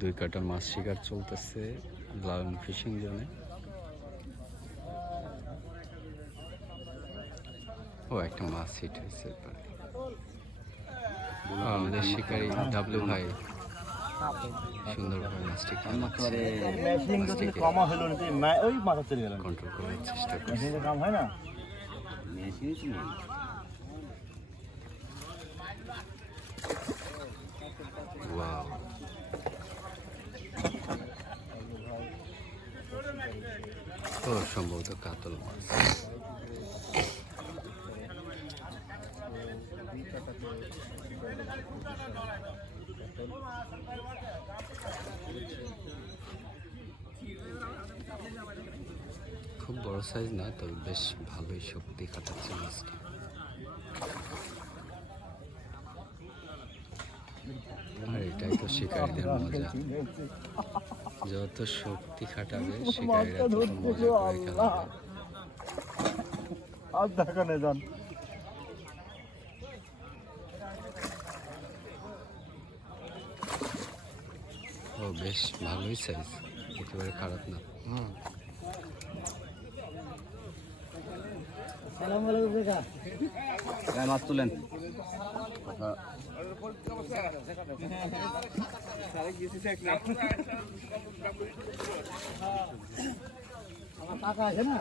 দুই কাটার মাছ শিকার চলতেছে লালন ফিশিং জোনে। ও একটা মাছ হিট হয়েছে। আমাদের শিকারী ডাবলু ভাই সুন্দরভাবে মাছটি কন্ট্রোল করার চেষ্টা করছে। ওয়াও, ও সম্ভবত কাতল মাছ। খুব বড় সাইজ না, তবে বেশ ভালোই শক্তি কাটাচ্ছে মাছটি। আর এটাই তো শিকারীদের মজা, যত শক্তি খাটাবে শিকারীরা তত মজা করে খেলাবে। ও বেশ ভালোই সাইজ, একেবারে খারাপ না। মাছ তুলেন। টাকা আছে না?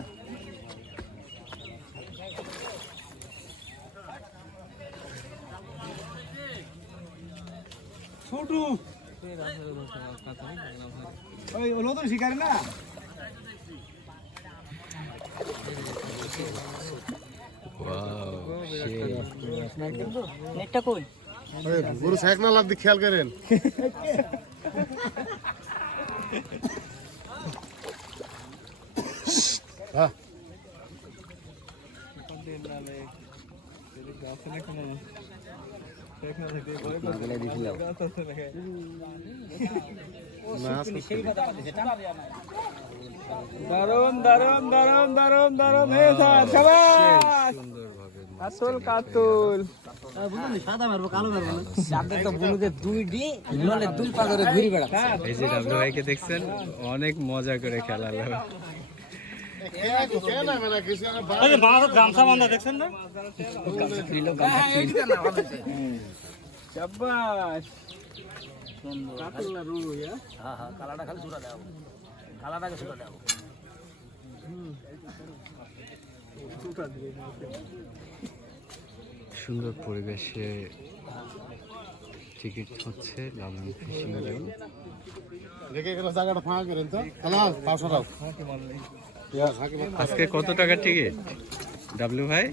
ছোট ওই নতুন শিকারি না। গরু সাইড না লাগবে, খেয়াল করেন। দারুন দারুন দারুন দারুন দারুন, কাতুল কাতুল। এই যে ডাবলু ভাইকে দেখছেন, অনেক মজা করে খেলালো। গামছা বান্ধা দেখছেন না? সুন্দর পরিবেশে টিকিট হচ্ছে লালন ফিশিং লাইন। আজকে কত টাকা টিকিট ডাবলু ভাই?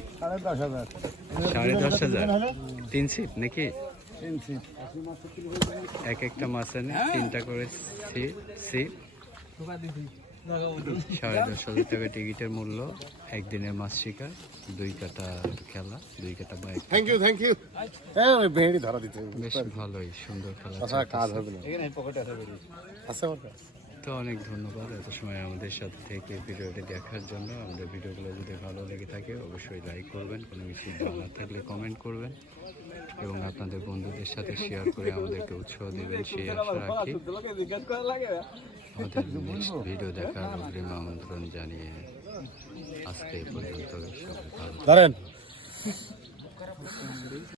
10,500। 3 সিট নাকি? এক একটা মাছে তিনটা করে সিট। 10,500 টাকা টিকিটের মূল্য। একদিনের মাছ শিকার, 2 কাটা খেলা, 2 কাটা bike. Thank you thank you. ভেড়ি ধরা দিতে বেশ ভালোই সুন্দর খেলা। কাজ হবে না। তো অনেক ধন্যবাদ এত সময় আমাদের সাথে থেকে ভিডিওটি দেখার জন্য। আমাদের ভিডিওগুলো যদি ভালো লেগে থাকে অবশ্যই লাইক করবেন, কোনো কিছু জানার থাকলে কমেন্ট করবেন এবং আপনাদের বন্ধুদের সাথে শেয়ার করে আমাদেরকে উৎসাহ দিবেন সেই আশা রাখি। আমাদের নেক্সট ভিডিও দেখার অগ্রিম আমন্ত্রণ জানিয়ে আজকে এই পর্যন্ত সবাই ভালো থাকবেন।